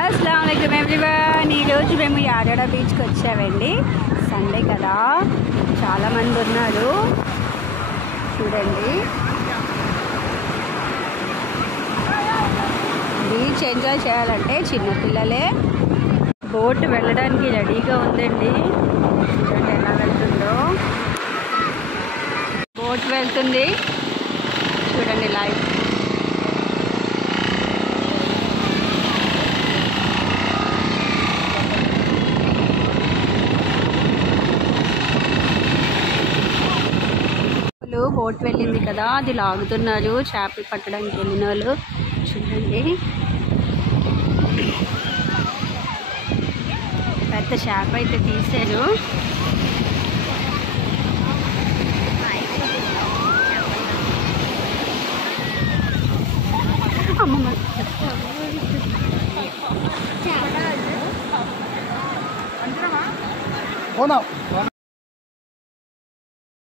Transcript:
अस्सलाम वालेकुम एवरीवन। ఈరోజు మేము యాదడ బీచ్కి వచ్చామండి। సండే కదా, చాలామంది ఉన్నారు చూడండి। బీచ్ ఎంజాయ్ చేయాలంటే చిన్నపిల్లలే। బోట్ వెళ్ళడానికి రెడీగా ఉందండి, చూడండి ఎలా వెళ్తుందో। బోట్ వెళ్తుంది చూడండి లైవ్। బోట్ వెళ్ళింది కదా, అది లాగుతున్నారు చేపలు పట్టడానికి వెళ్ళిన వాళ్ళు చూడండి। పెద్ద చేప అయితే తీసారు। అమ్మమ్మ పోనా